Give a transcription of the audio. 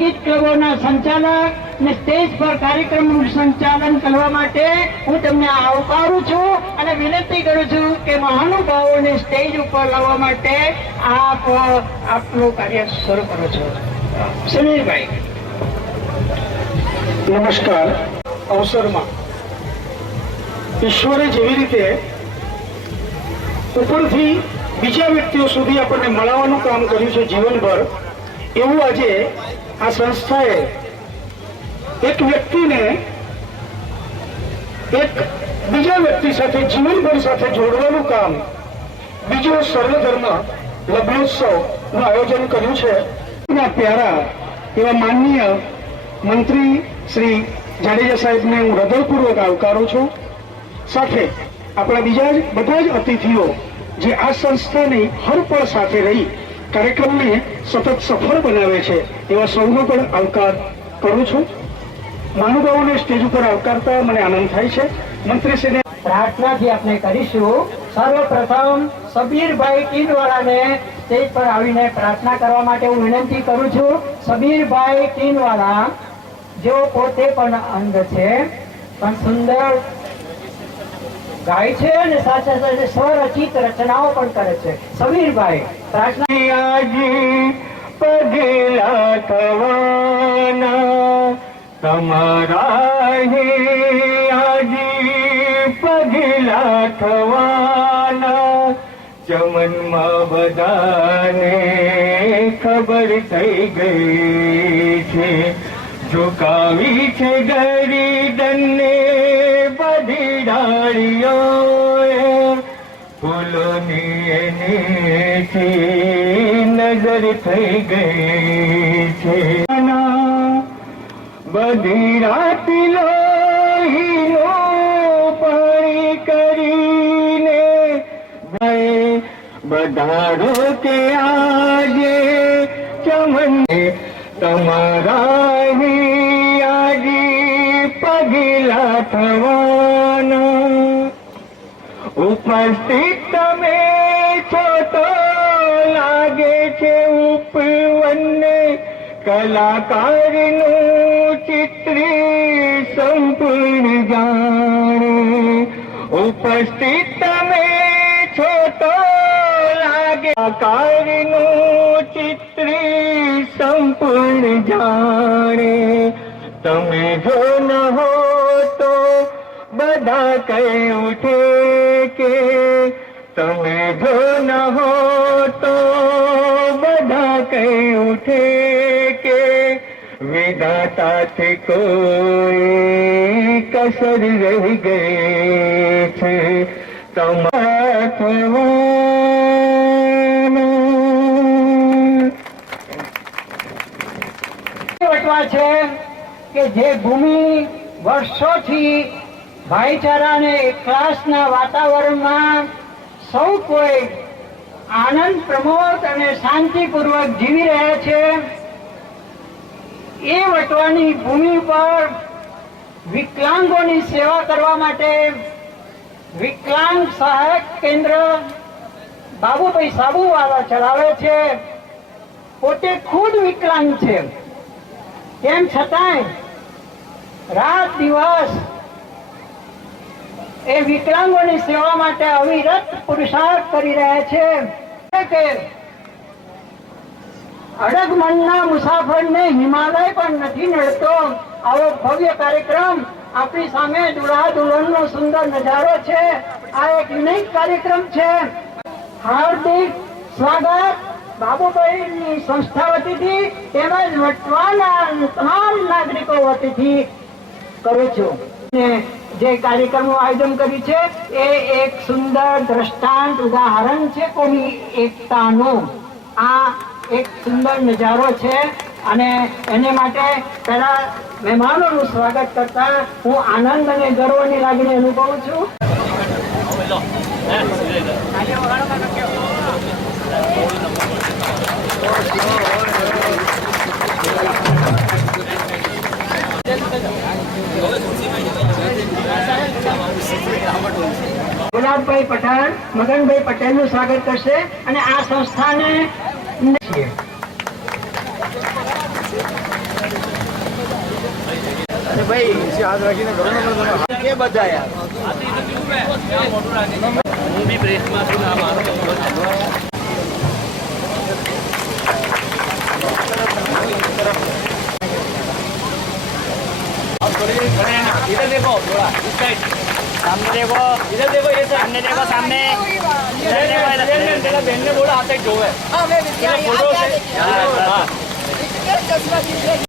સંગીત ક્લબોના સંચાલક અને સ્ટેજ પર કાર્યક્રમનું સંચાલન કરવા માટે હું તમને આવકારું છું અને વિનંતી કરું છું કે મહાનુભાવોને સ્ટેજ ઉપર લાવવા માટે આપ આપનું કાર્ય શરૂ કરો છો. સુનિલભાઈ. નમસ્કાર. અવસરમાં ઈશ્વરે જેવી રીતે ઉપરથી બીજા વ્યક્તિઓ સુધી આપણને મળવાનું કામ કર્યું છે જીવનભર, એવું આજે આ સંસ્થાએ એક વ્યક્તિને એક બીજા વ્યક્તિ સાથે જીવનભર સાથે જોડવાનું કામ બીજો સર્વધર્મ લગ્નોત્સવનું આયોજન કર્યું છે. પ્યારા એવા માનનીય મંત્રી શ્રી જાડેજા સાહેબને હું હૃદયપૂર્વક આવકારું છું. સાથે આપણા બીજા બધા જ અતિથિઓ જે આ સંસ્થાની હર પળ સાથે રહી કાર્યક્રમને સતત સફળ બનાવે છે એવા સૌનો પણ આવકાર કરું છું. મહાનુભાવોને સ્ટેજ ઉપર આવકારતા મને આનંદ થાય છે. મંત્રીશ્રીને પ્રાર્થનાથી આપણે કરીશું. સર્વપ્રથમ સબીરભાઈ ટીનવાલાને સ્ટેજ પર આવીને પ્રાર્થના કરવા માટે હું વિનંતી કરું છું. સબીરભાઈ ટીનવાલા જેઓ પોતે પણ અંધ છે પણ સુંદર ગાય છે અને સાથે સાથે સ્વરચિત રચનાઓ પણ કરે છે. સબીરભાઈ પ્રાર્થના. પગલા થવાના તમારા પગલા થવાના ચમનમાં બધાને ખબર થઈ ગઈ છે. ઝુકાવી છે ગરીદને બધી ડાળીઓ ફૂલોની એની નજર થઈ ગઈ છે. બધી રાત લોહીનો પાણી કરીને બધાડો કે આજે ચમન તમારા આજે પગલા થવાના ઉપસ્થિત તમે છો તો લાગે છે ઉપવનને કલાકારનું ચિત્રી સંપૂર્ણ જાણે. ઉપસ્થિત તમે છો તો લાગે કલાકારનું ચિત્રી સંપૂર્ણ જાણે. તમે જો ન હો તો બધા કહી ઉઠે કે તમે જો ન હો તો બધા કહી ઉઠે કે વિધાતાથી કોઈ કસર રહી ગઈ છે. તમારા છે કે જે ભૂમિ વર્ષોથી ભાઈચારાને એકલાસના વાતાવરણમાં સૌ કોઈ આનંદ પ્રમોદ અને શાંતિપૂર્વક જીવી રહ્યા છે, એ વટવાની ભૂમિ પર વિકલાંગોની સેવા કરવા માટે વિકલાંગ સહાયક કેન્દ્ર બાબુભાઈ સાબુવાલા ચલાવે છે. પોતે ખુદ વિકલાંગ છે, તેમ છતાંય રાત દિવસ એ વિકલાંગોની સેવા માટે અવિરત પુરુષાર્થ કરી રહ્યા છે. અડગ મનના મુસાફરને હિમાલય પણ નથી નડતો. આવો ભવ્ય કાર્યક્રમ આપણી સામે દુલ્હા દુલ્હનનો સુંદર નજારો છે. આ એક યુનિક કાર્યક્રમ છે. હાર્દિક સ્વાગત બાબુભાઈની સંસ્થા વતીથી તેમજ વટવાના તમામ નાગરિકો વતીથી કરું છું. જે કાર્યક્રમનું આયોજન કર્યું છે એ એક સુંદર દ્રષ્ટાંત ઉદાહરણ છે કોમી એકતાનું. આ એક સુંદર નજારો છે અને એને માટે પહેલા મહેમાનોનું સ્વાગત કરતા હું આનંદ અને ગર્વની લાગણી અનુભવું છું. ગુલાબભાઈ પઠાણ મગનભાઈ પટેલ નું સ્વાગત કરશે અને આ સંસ્થાને भाई ये बता यार इधर देखो थोड़ा इस साइड सामने देखो इधर देखो ये सामने देखो सामने इधर देखो मेरा बहन ने बोला हाथ जो है हाँ मैं विद्या फोटो से चश्मा